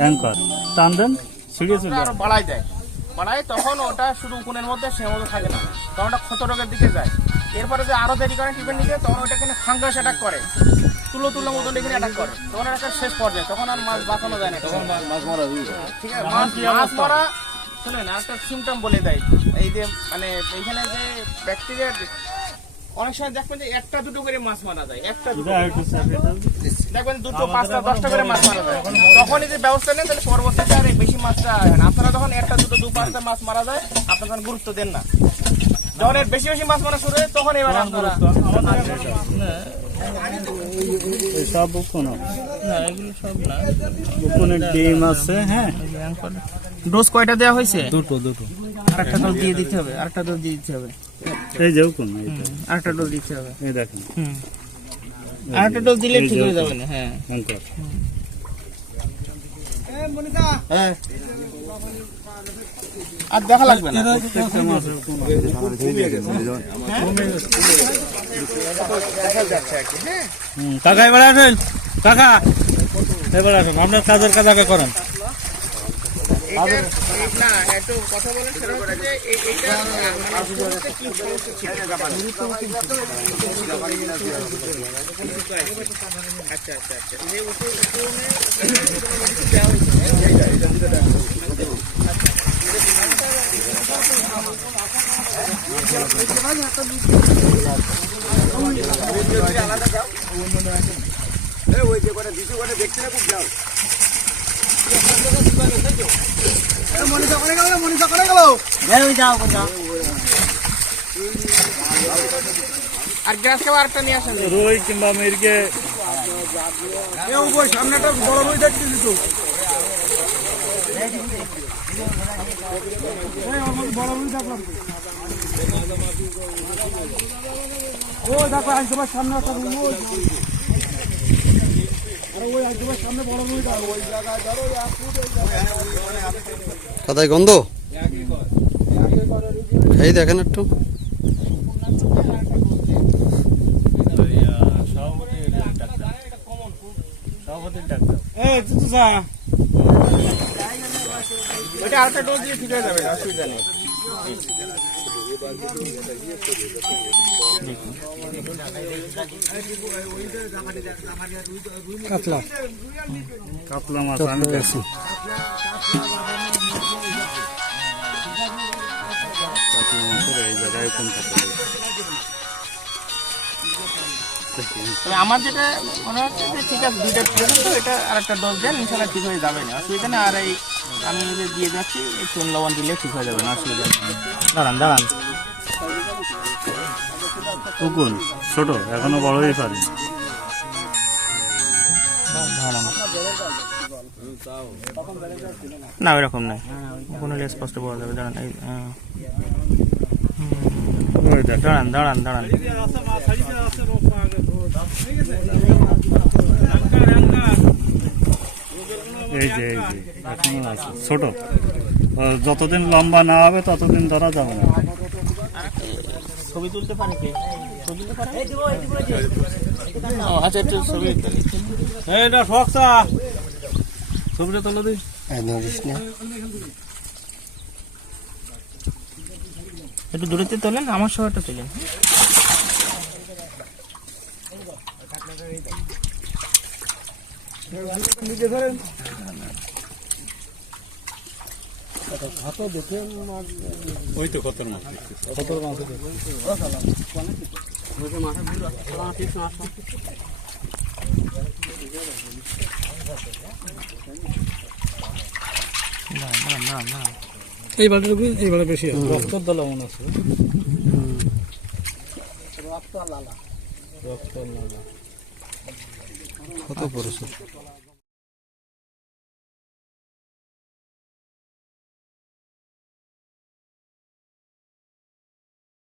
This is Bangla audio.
অ্যাঙ্কার টান দেন সিরিয়াস আরো বাড়াই দেয়, বাড়ায় তখন ওটা শুধু উকুনের মধ্যে সে মতো থাকে না, তখন ওটা ক্ষত রোগের দিকে যায়। এরপরে যে আরো দেরি করে টিপের নিচে, তখন ওটা এখানে ফাঙ্গাস অ্যাটাক করে, তুলো তুলো মতন এখানে অ্যাটাক করে, তখন একটা শেষ পর্যায়ে, তখন আর মাছ বাঁচানো যায় না। তখন মাছ মরা, ঠিক আছে, মাছ মরা। শুনেন একটা সিমটম বলে দেয়, এই যে মানে এইখানে যে ব্যাকটেরিয়া অনেক সময় দেখবেন যে একটা দুটো করে মাছ মারা যায়, একটা দুটো দেখবেন 2, 5, 10টা করে মাছ মারা যায়। তখন এই যে ব্যবস্থা নেন, তাহলে পরবর্তীতে আর বেশি মাছটা আপনারা যখন 1টা 2টো 2-5টা মাছ মারা যায়, আপনারা তখন গুরুত্ব দেন না। যখন এর বেশি বেশি মাছ মারা শুরু হয়, তখন এবার আপনারা সব উকুন না, এগুলো সব না, উকুনের ডিম আছে। হ্যাঁ, ডোজ কয়টা দেওয়া হয়েছে? দুটো। আরেকটা ডোজ দিয়ে দিতে হবে, আরেকটা ডোজ দিয়ে দিতে হবে, এই যে উকুন, আরেকটা ডোজ দিতে হবে। এই দেখেন, আরেকটা ডোজ দিলে ঠিক হয়ে যাবে না। হ্যাঁ, অ্যাঙ্কার। হ্যাঁ, আর দেখা লাগবে না। কাকা এবার আসেন, কাকা এবার আসেন, আপনার কাজের কাজ আগে করেন। না, একটু কথা বলেন, সেটা হচ্ছে যে এইটা কি সমস্যা ছিল? আচ্ছা, যে দেওয়া হয়েছে আলাদা যাও, ওই যে করে দ্বিতীয় করে দেখতে না, খুব যাও। আর গ্যাস খাবার আরেকটা নিয়ে আসেন, রুই কিংবা মির্গে। সামনেটা বড় রুই দেখছি তো, বড় রুই দেখলাম। ও দেখো একদম সামনে একটা রুই, ওই একদম সামনে বড় রুই, ওই জায়গায় ধরো। কাদায় গন্ধ, এই দেখেন একটু। ওইটা আরেকটা ডোজ দিয়ে ঠিক হয়ে যাবে, অসুবিধা নেই। কাতলা মাছ আমি দেখছি। এই জায়গায় কোন আমার যেটা মনে হচ্ছে যে ঠিক আছে, 2টা পর্যন্ত এটা আরেকটা ডোজ দেন, ইনশাল্লাহ ঠিক হয়ে যাবে না, অসুবিধা না। আর এই আমি যে দিয়ে যাচ্ছি, এই চুন লবণ দিলে ঠিক হয়ে যাবে না, অসুবিধা নেই। দাঁড়ান। উকুন ছোট, এখনো বড় হয়ে পারে। না, ওইরকম নাই, কোনো স্পষ্ট পাওয়া যাবে। দাঁড়ান, দাঁড়ান। এই যে এখনো আছে ছোট, যতদিন লম্বা না হবে ততদিন ধরা যাবে না। ছবি তুলতে পারে কে? আচ্ছা, একটু ছবি, এটা শখসা ছবিটা তোলো দিই। একটু দূরেতে তোলেন, আমার শহরটা তোলেন। নিজে ধরেন, ওই তো কত মাছ, না। এই বাড়িটা বেশি রক্তর দলা মনে আছে। রক্ত লালা কত বড়।